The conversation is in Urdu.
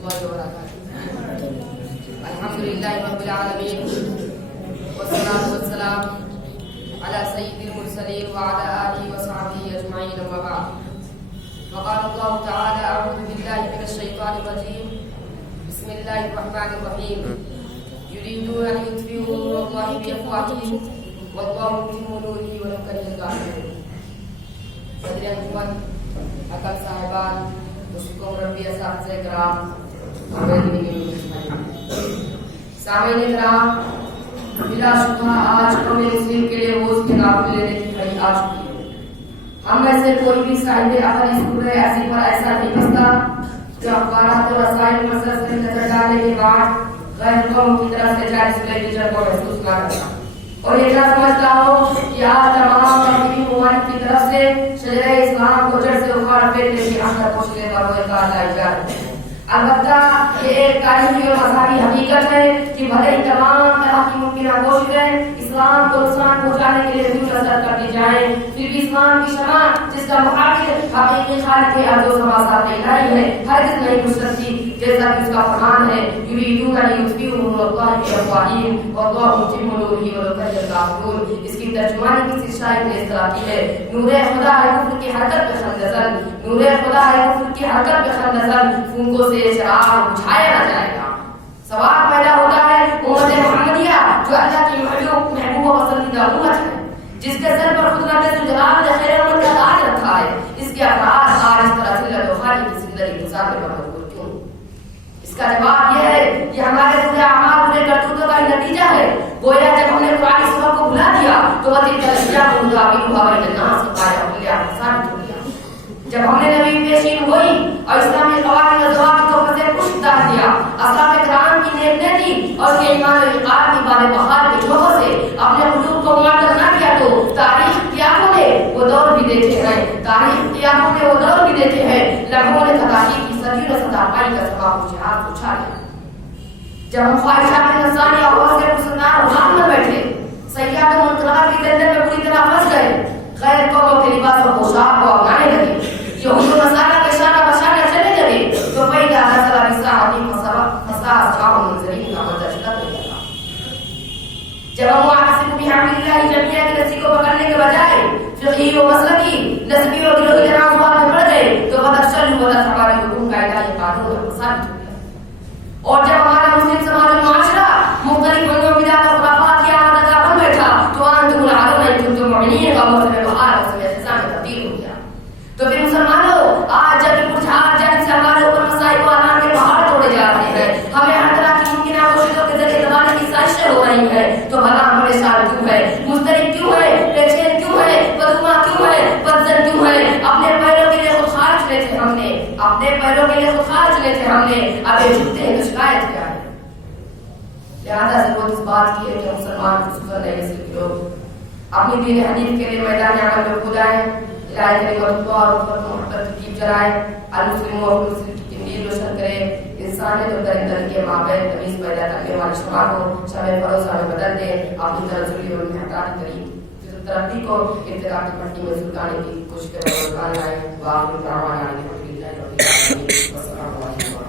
الله وبركاته. الحمد لله رب العالمين والصلاة والسلام على سيد المرسلين وعلى آله وصحبه أجمعين أما بعد. وقال الله تعالى: أعوذ بالله من الشيطان الرجيم. بسم الله الرحمن الرحيم. يريدون أن يطفئوا نور الله بأفواههم والله متم نوره ولو كره الكافرون. صدر انجمن، اکل صاحبان، مشکوم ربی اساتذہ کرام، سامعین کرام، بلا شبہ آج قوم مسلم کے لیے روز کے نام لینے کی گھڑی آ چکی ہے. ہم میں سے کوئی بھی صاحب عقل اس پورے ایسی پر ایسا نہیں بستا جو اخبارات اور رسائل مسئلہ سے نظر ڈالنے کے بعد غیر قوم کی طرف سے جائز ٹیچر کو محسوس نہ کرتا اور یہ نہ سمجھتا ہو کہ آج تمام مغربی ممالک کی طرف سے شجرہ اسلام کو جڑ سے اکھاڑ پھینکنے کی اندر پہنچنے پر وہ کہا لائی جا رہی ہے. البتہ یہ ایک تاریخی اور مذہبی حقیقت ہے کہ بھلے ہی تمام طرح کی ممکنہ کوششیں اسلام کو نقصان پہنچانے کے لیے دور اثر کر دی جائیں، پھر بھی اسلام کی شمع جس کا مخاطب حقیقی خالق ارض و سما ذات الہی ہے ہرگز نہیں گھس سکتی، جیسا کہ اس کا فرمان ہے: یریدون ان یطفئوا نور اللہ بافواہہم واللہ متم نورہ ولو کرہ الکافرون. اس کی ترجمانی کسی شاعر نے اس طرح کی ہے: نور خدا ہے کفر کی حرکت پہ خندزن، نور خدا ہے کفر کی حرکت پہ خندزن، فونکوں سے چراغ بجھایا نہ جائے گا. سوال پیدا ہوتا ہے امت محمدیہ جو اللہ کی محبوب و پسندیدہ امت ہے، جس کے سر پر خود رب ذوالجلال نے خیر امت کا تاج رکھا ہے، اس کے افراد آج اس طرح ذلت و خاری کی زندگی گزارنے پر مجبور کیوں؟ اس کا جواب یہ ہے کہ ہمارے برے اعمال برے کرتوتوں کا نتیجہ ہے. گویا جب ہم نے قرآن سبق کو بھلا دیا تو وہ تلک الاشیاء نداولها بین الناس آیا کلیہ ثابت ہو گیا. جب ہم نے نبی پیشین ہوئی اور اسلامی قوانین و ضوابط کو پسے پشت ڈال دیا، اصحاب کرام کی نیک نیتی اور کے ایمان و اقرار کی بال بہار کے جوہر سے اپنے قلوب کو معطل نہ کیا تو تاریخ کی آنکھوں نے وہ دور بھی دیکھے ہیں، تاریخ کی آنکھوں نے وہ دور بھی دیکھے ہیں لمحوں نے تباہی کی صدیوں صداقائی کا سبب جہاد اچھالا. جب ہم خواہشات نفسانی اور سے مسلمان غلام میں بیٹھے، سیاحت و منقلبات کی دندے میں پوری طرح پھنس گئے، غیر قوموں کے لباس اور پوشاک کو اپنانے لگے، یہود و نصارہ کے شانہ بشانہ چلے لگے، تو فَإِذَا نَزَلَ بِالسَّاحَةِ فَسَاءَ أَصْحَابُ الْمُنذَرِينَ کا منظر شدت ہو گیا. جب ہم واعتصموا بِحَبْلِ اللَّهِ جَمِيعًا کی رسی کو پکڑنے کے بجائے فقہی و مسلکی نسبی و گروہی تنازعات میں پڑ گئے تو فَتَفْشَلُوا وَتَذْهَبَ رِيحُكُمْ کا الہی قانون ثابت ہو گیا. اور جب ہمارا مسلم سماج و معاشرہ مختلف رنگوں بدعت اور خرافات کی آمد کا بن بیٹھا تو أَنْتُمُ الْعَادُونَ إِن كُنتُم مُؤْمِنِينَ کا موسم بہار موسم خزاں میں تبدیل ہو گیا. تو پھر مسلمانوں آج جب پرجھار جنگ سے ہمارے اوپر مسائل و آنان کے پہاڑ توڑے جا رہے ہیں، ہمیں ہر طرح کی ممکنہ کوششوں کے ذریعے دبانے کی سازشیں ہو رہی ہیں، تو بھلا ہم پریشان کیوں ہے، مضطرب کیوں ہے، بے چین کیوں ہے، بدگماں کیوں ہے، بدزن کیوں ہے؟ اپنے پیروں کے لیے خود خارج لے تھے ہم نے، اپنے پیروں کے لیے خود خارج لے تھے ہم نے، اب یہ جھکتے ہیں تو شکایت کیا ہے؟ لہذا ضرورت اس بات کی ہے کہ مسلمان خصوصاً نئے نسل کے لوگ اپنی دین حنیف کے لیے میدان عمل میں کھو جائیں، الہی کلمت اللہ اور محبت کی جرائے، المسلم اور مسلم کی تمدید روشن کرے، انسانیت اور درندگی کے مابین تمیز پیدا کرنے والے شمع کو شمع فروزہ میں بدل دے، اپنی تنزلی اور محتاط قریب ترقی کو ابتدا کی پٹی میں سلطانے کی کوشش کرے اور کان لائیں. واخر دعوانا الحمدللہ رب العالمین.